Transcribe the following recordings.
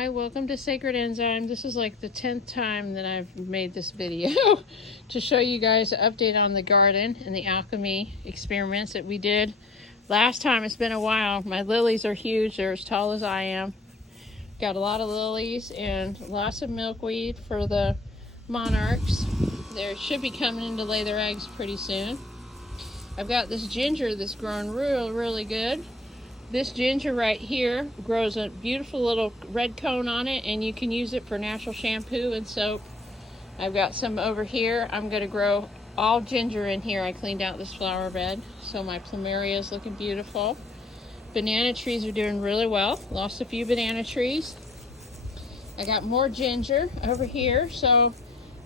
Hi, welcome to Sacred Enzyme. This is like the 10th time that I've made this video to show you guys an update on the garden and the alchemy experiments that we did last time. It's been a while. My lilies are huge. They're as tall as I am. Got a lot of lilies and lots of milkweed for the monarchs. They should be coming in to lay their eggs pretty soon. I've got this ginger that's grown really good. This ginger right here grows a beautiful little red cone on it, and you can use it for natural shampoo and soap. I've got some over here. I'm going to grow all ginger in here. I cleaned out this flower bed, so my plumeria is looking beautiful. Banana trees are doing really well. Lost a few banana trees. I got more ginger over here, so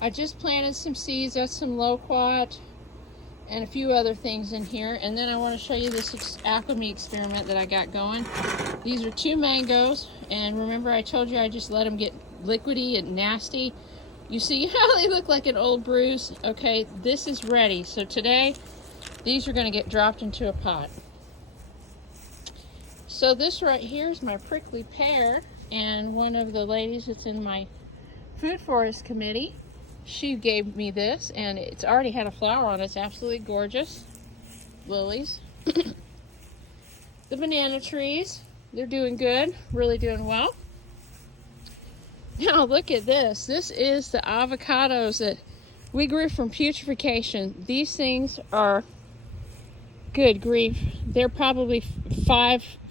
I just planted some seeds. That's some loquat and a few other things in here. And then I want to show you this alchemy experiment that I got going. These are 2 mangoes, and remember I told you I just let them get liquidy and nasty. You see how they look like an old bruise? Okay, this is ready. So today these are going to get dropped into a pot. So this right here is my prickly pear, and one of the ladies that's in my food forest committee, she gave me this, and it's already had a flower on it. It's absolutely gorgeous. Lilies. The banana trees, they're doing good, really doing well. Now look at this. This is the avocados that we grew from putrefaction. These things are, good grief, they're probably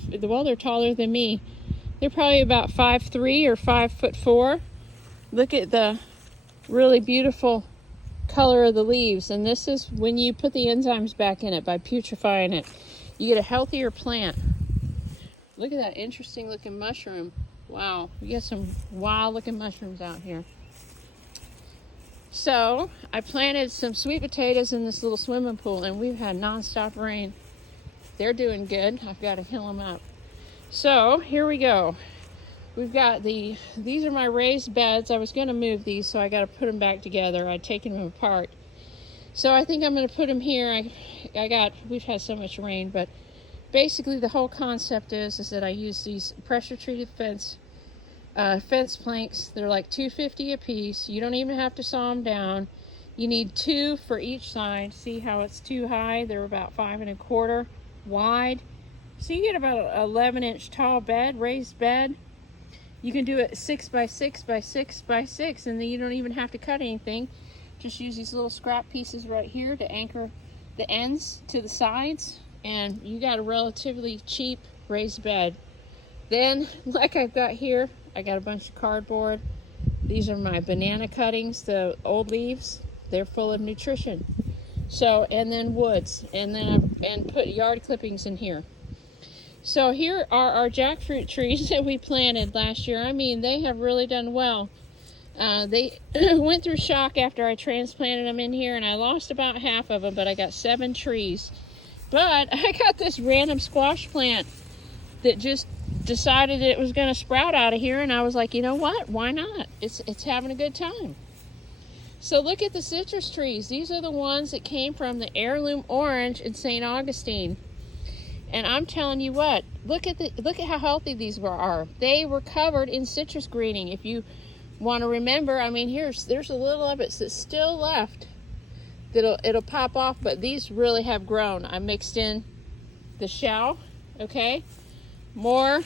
they're taller than me. They're probably about 5'3" or 5'4". Look at the really beautiful color of the leaves, and this is when you put the enzymes back in it by putrefying it. You get a healthier plant. Look at that interesting looking mushroom. Wow, we got some wild looking mushrooms out here. So I planted some sweet potatoes in this little swimming pool, and we've had non-stop rain. They're doing good. I've got to hill them up. So here we go. We've got these are my raised beds. I was going to move these, so I got to put them back together. I'd taken them apart. So I think I'm going to put them here. We've had so much rain, but basically the whole concept is that I use these pressure treated fence planks. They're like $2.50 a piece. You don't even have to saw them down. You need 2 for each side. See how it's too high? They're about 5 1/4 wide. So you get about an 11-inch tall bed, raised bed. You can do it 6 by 6 by 6 by 6, and then you don't even have to cut anything. Just use these little scrap pieces right here to anchor the ends to the sides, and you got a relatively cheap raised bed. Then, like I've got here, I got a bunch of cardboard. These are my banana cuttings, the old leaves. They're full of nutrition. So, and then woods, and then I put yard clippings in here. So here are our jackfruit trees that we planted last year. I mean, they have really done well. They went through shock after I transplanted them in here, and I lost about half of them, but I got 7 trees. But I got this random squash plant that just decided it was going to sprout out of here, and I was like, you know what? Why not? It's having a good time. So look at the citrus trees. These are the ones that came from the heirloom orange in St. Augustine. And I'm telling you what, look at how healthy these are. They were covered in citrus greening. If you want to remember, I mean, there's a little of it that's still left. It'll pop off, but these really have grown. I mixed in the shell, okay? More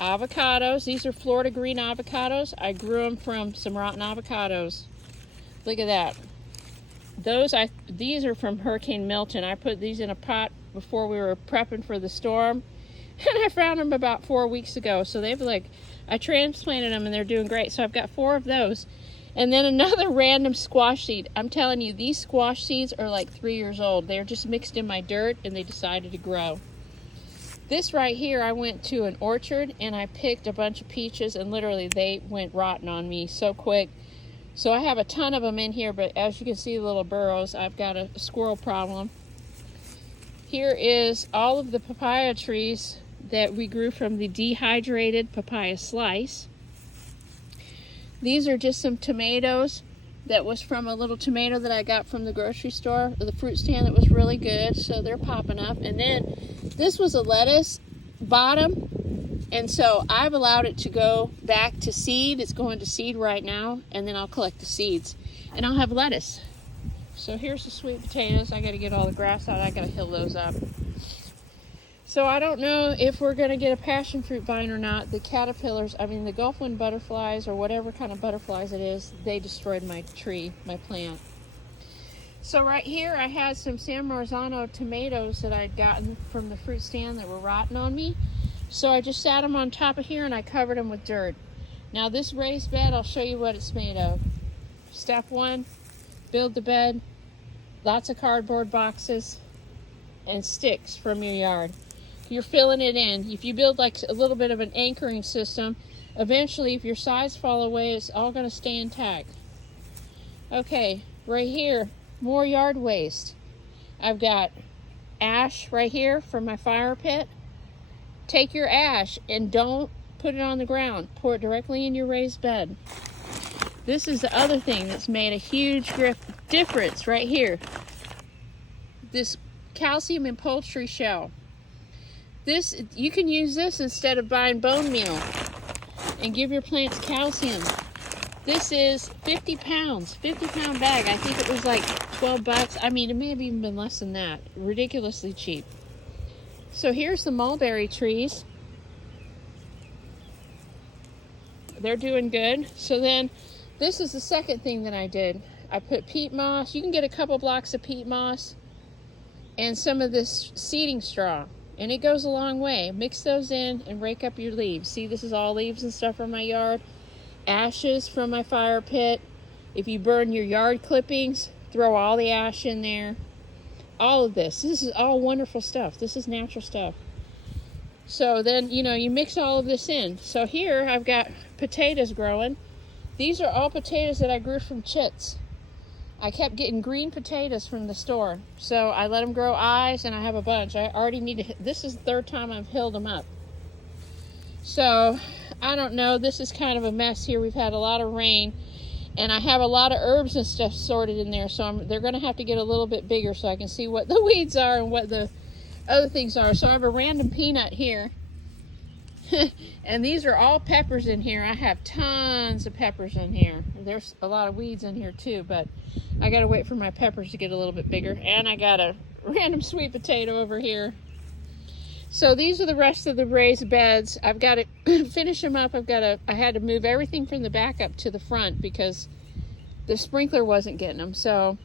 avocados. These are Florida green avocados. I grew them from some rotten avocados. Look at that. These are from Hurricane Milton. I put these in a pot before we were prepping for the storm, and I found them about 4 weeks ago. So I transplanted them, and they're doing great. So I've got 4 of those. And then another random squash seed. I'm telling you, these squash seeds are like 3 years old. They're just mixed in my dirt, and they decided to grow. This right here, I went to an orchard, and I picked a bunch of peaches, and literally they went rotten on me so quick. So I have a ton of them in here, but as you can see, the little burrows, I've got a squirrel problem. Here is all of the papaya trees that we grew from the dehydrated papaya slice. These are just some tomatoes that was from a little tomato that I got from the grocery store, or the fruit stand, that was really good. So they're popping up. And then this was a lettuce bottom And so I've allowed it to go back to seed. It's going to seed right now, and then I'll collect the seeds. And I'll have lettuce. So here's the sweet potatoes. I got to get all the grass out. I got to hill those up. So I don't know if we're going to get a passion fruit vine or not. The caterpillars, I mean the Gulfwind butterflies or whatever kind of butterflies it is, they destroyed my tree, my plant. So right here I had some San Marzano tomatoes that I'd gotten from the fruit stand that were rotten on me. So I just sat them on top of here and I covered them with dirt. Now this raised bed, I'll show you what it's made of. Step one, build the bed, lots of cardboard boxes and sticks from your yard. You're filling it in. If you build like a little bit of an anchoring system, eventually if your sides fall away, it's all going to stay intact. Okay, right here, more yard waste. I've got ash right here from my fire pit. Take your ash and don't put it on the ground. Pour it directly in your raised bed. This is the other thing that's made a huge difference right here. This calcium in poultry shell. This, you can use this instead of buying bone meal and give your plants calcium. This is 50 pounds, 50-pound bag. I think it was like 12 bucks. I mean, it may have even been less than that. Ridiculously cheap. So here's the mulberry trees. They're doing good. So then, this is the second thing that I did. I put peat moss. You can get a couple blocks of peat moss and some of this seeding straw. And it goes a long way. Mix those in and rake up your leaves. See, this is all leaves and stuff from my yard. Ashes from my fire pit. If you burn your yard clippings, throw all the ash in there. All of this. This is all wonderful stuff. This is natural stuff. So then, you know, you mix all of this in. So here I've got potatoes growing. These are all potatoes that I grew from chits. I kept getting green potatoes from the store. So I let them grow eyes and I have a bunch. I already need to, this is the third time I've hilled them up. So I don't know, this is kind of a mess here. We've had a lot of rain and I have a lot of herbs and stuff sorted in there. So they're gonna have to get a little bit bigger so I can see what the weeds are and what the other things are. So I have a random peanut here. And these are all peppers in here. I have tons of peppers in here. There's a lot of weeds in here too, but I gotta wait for my peppers to get a little bit bigger. And I got a random sweet potato over here. So these are the rest of the raised beds. I've got to finish them up. I had to move everything from the back up to the front because the sprinkler wasn't getting them. So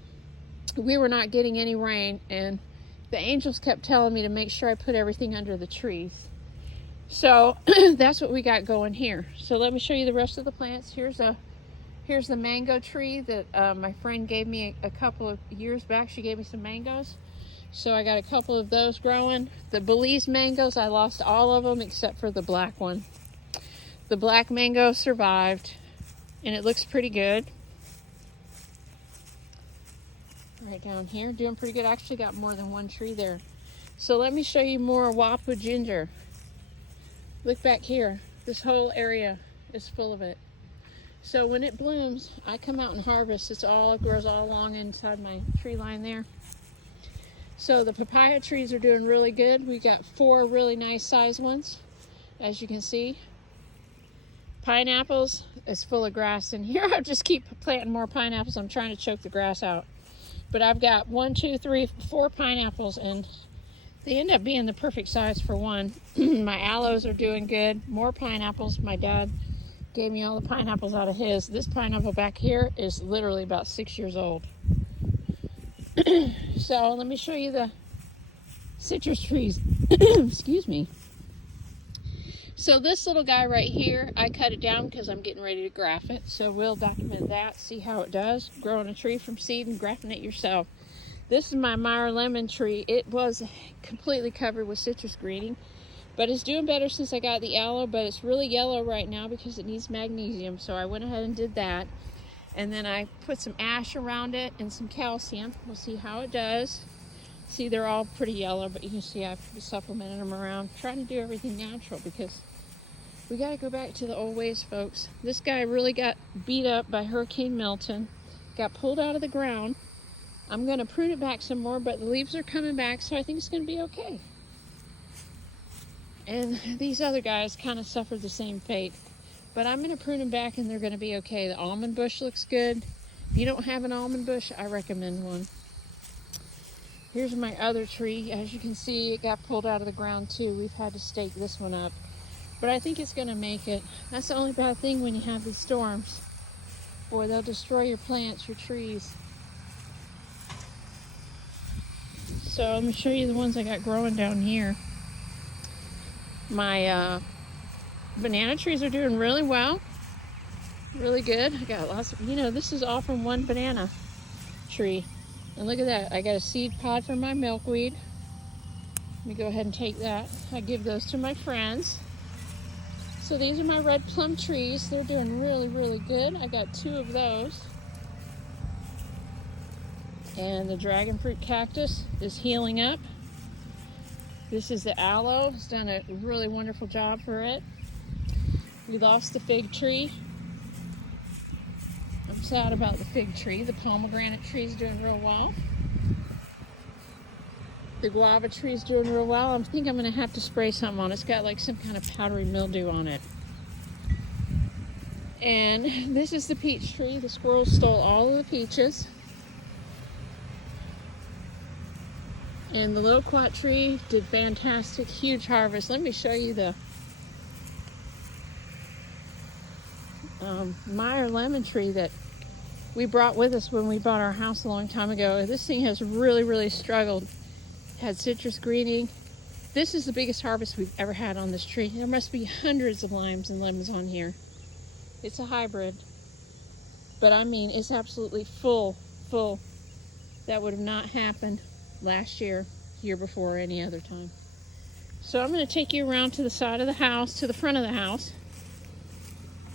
we were not getting any rain, and the angels kept telling me to make sure I put everything under the trees. So that's what we got going here. So let me show you the rest of the plants. Here's the mango tree that my friend gave me a couple of years back. She gave me some mangoes. So I got a couple of those growing. The Belize mangoes, I lost all of them except for the black one. The black mango survived, and it looks pretty good. Right down here, doing pretty good. Actually got more than one tree there. So let me show you more Wappa ginger. Look back here. This whole area is full of it. So when it blooms, I come out and harvest. It grows all along inside my tree line there. So the papaya trees are doing really good. We got 4 really nice sized ones, as you can see. Pineapples is full of grass in here. I'll just keep planting more pineapples. I'm trying to choke the grass out. But I've got 1, 2, 3, 4 pineapples, and they end up being the perfect size for one. My aloes are doing good. More pineapples. My dad gave me all the pineapples out of his. This pineapple back here is literally about 6 years old. So let me show you the citrus trees. Excuse me. So this little guy right here, I cut it down because I'm getting ready to graft it. So we'll document that, see how it does. Growing a tree from seed and grafting it yourself. This is my Meyer lemon tree. It was completely covered with citrus greening, but it's doing better since I got the aloe, but it's really yellow right now because it needs magnesium. So I went ahead and did that. And then I put some ash around it and some calcium. We'll see how it does. See, they're all pretty yellow, but you can see I've supplemented them around. Trying to do everything natural because we got to go back to the old ways, folks. This guy really got beat up by Hurricane Milton. Got pulled out of the ground. I'm going to prune it back some more, but the leaves are coming back, so I think it's going to be okay. And these other guys kind of suffered the same fate. But I'm going to prune them back and they're going to be okay. The almond bush looks good. If you don't have an almond bush, I recommend one. Here's my other tree. As you can see, it got pulled out of the ground too. We've had to stake this one up. But I think it's going to make it. That's the only bad thing when you have these storms. Boy, they'll destroy your plants, your trees. So let me show you the ones I got growing down here. My banana trees are doing really well. Really good. I got lots of, this is all from one banana tree. And look at that. I got a seed pod for my milkweed. Let me go ahead and take that. I give those to my friends. So these are my red plum trees. They're doing really, really good. I got 2 of those. And the dragon fruit cactus is healing up. This is the aloe. It's done a really wonderful job for it. We lost the fig tree. I'm sad about the fig tree. The pomegranate tree is doing real well. The guava tree is doing real well. I think I'm going to have to spray something on it. It's got like some kind of powdery mildew on it. And this is the peach tree. The squirrels stole all of the peaches. And the loquat tree did fantastic, huge harvest. Let me show you the Meyer lemon tree that we brought with us when we bought our house a long time ago. This thing has really, really struggled. Had citrus greening. This is the biggest harvest we've ever had on this tree. There must be hundreds of limes and lemons on here. It's a hybrid. But I mean, it's absolutely full. That would have not happened last year, year before, or any other time. So I'm going to take you around to the side of the house, to the front of the house,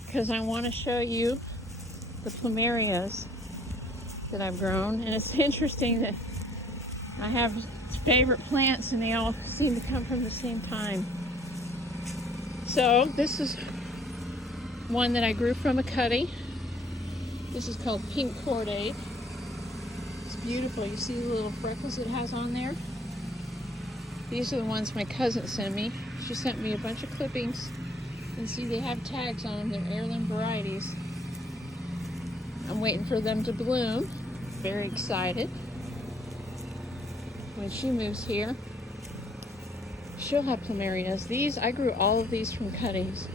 because I want to show you the plumerias that I've grown. And it's interesting that I have favorite plants and they all seem to come from the same time. So this is one that I grew from a cutting. This is called Pink Cordate. It's beautiful. You see the little freckles it has on there? These are the ones my cousin sent me. She sent me a bunch of clippings. And see, they have tags on them. They're heirloom varieties. I'm waiting for them to bloom. Very excited. When she moves here, she'll have plumerias. These, I grew all of these from cuttings.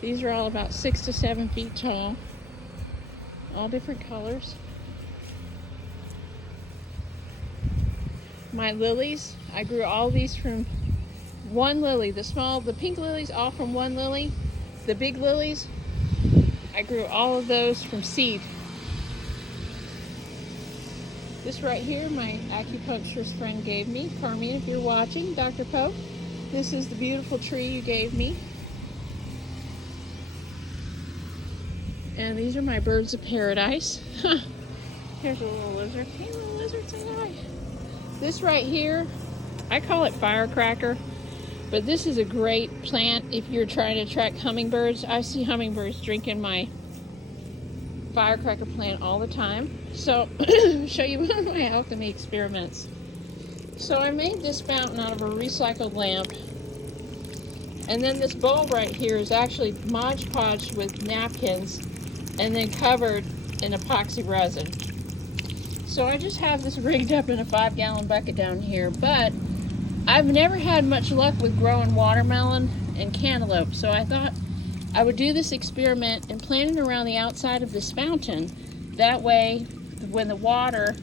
These are all about 6 to 7 feet tall. All different colors. My lilies, I grew all these from one lily. The pink lilies, all from one lily. The big lilies, I grew all of those from seed. This right here, my acupuncturist friend gave me. Carmine, if you're watching, Dr. Pope, this is the beautiful tree you gave me. And these are my birds of paradise. Here's a little lizard. Hey, little lizard, say hi. This right here, I call it firecracker, but this is a great plant if you're trying to attract hummingbirds. I see hummingbirds drinking my firecracker plant all the time. So show you one of my alchemy experiments. So I made this fountain out of a recycled lamp, and then this bowl right here is actually Mod Podged with napkins and then covered in epoxy resin. So I just have this rigged up in a 5-gallon bucket down here, but I've never had much luck with growing watermelon and cantaloupe, so I thought I would do this experiment and plant it around the outside of this fountain. That way, when the water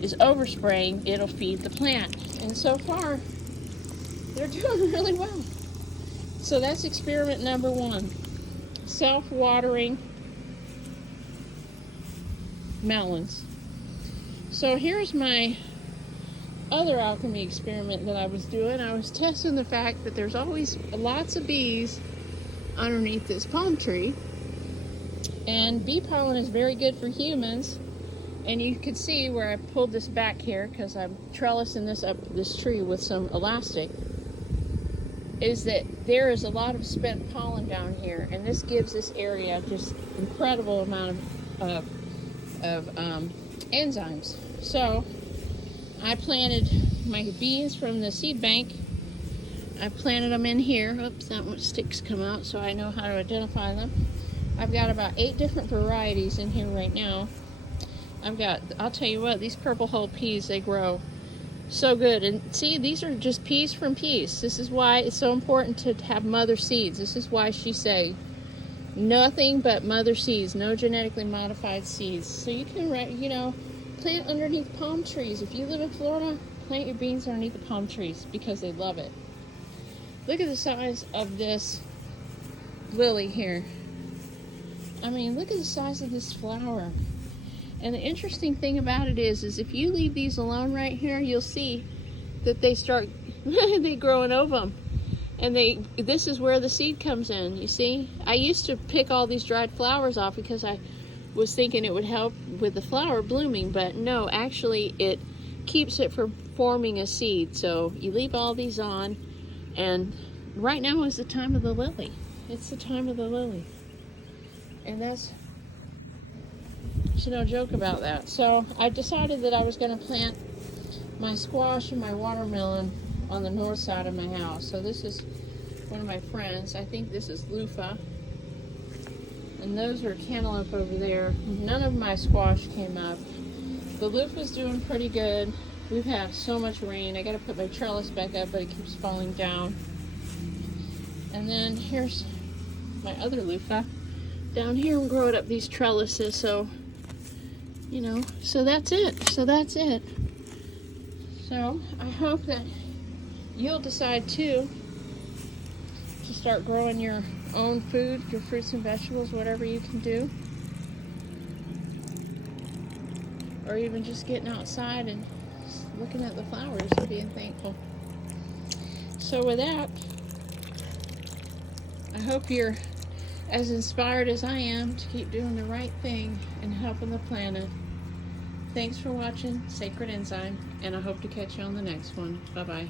is overspraying, it'll feed the plant. And so far, they're doing really well. So that's experiment number 1. Self-watering melons. So here's my other alchemy experiment that I was doing. I was testing the fact that there's always lots of bees underneath this palm tree, and bee pollen is very good for humans. And you can see where I pulled this back here, because I'm trellising this up this tree with some elastic, is that there is a lot of spent pollen down here, and this gives this area just incredible amount of enzymes. So I planted my beans from the seed bank I've planted them in here. Oops, that one sticks come out, so I know how to identify them. I've got about 8 different varieties in here right now. I'll tell you what, these purple hull peas, they grow so good. And see, these are just peas from peas. This is why it's so important to have mother seeds. This is why she say nothing but mother seeds, no genetically modified seeds. So you can, plant underneath palm trees. If you live in Florida, plant your beans underneath the palm trees because they love it. Look at the size of this lily here. I mean, look at the size of this flower. And the interesting thing about it is if you leave these alone right here, you'll see that they start, they grow an ovum. And this is where the seed comes in, you see? I used to pick all these dried flowers off because I was thinking it would help with the flower blooming, but no, actually it keeps it from forming a seed. So you leave all these on, and right now is the time of the lily. It's the time of the lily. And there's no joke about that. So I decided that I was going to plant my squash and my watermelon on the north side of my house. So this is one of my friends. I think this is loofah. And those are cantaloupe over there. None of my squash came up. The loofah's doing pretty good. We've had so much rain. I got to put my trellis back up, but it keeps falling down. And then here's my other loofah. Down here I'm growing up these trellises, so so that's it. So I hope that you'll decide too to start growing your own food, your fruits and vegetables, whatever you can do. Or even just getting outside and looking at the flowers and being thankful. So with that, I hope you're as inspired as I am to keep doing the right thing and helping the planet. Thanks for watching Sacred Enzyme, and I hope to catch you on the next one. Bye-bye.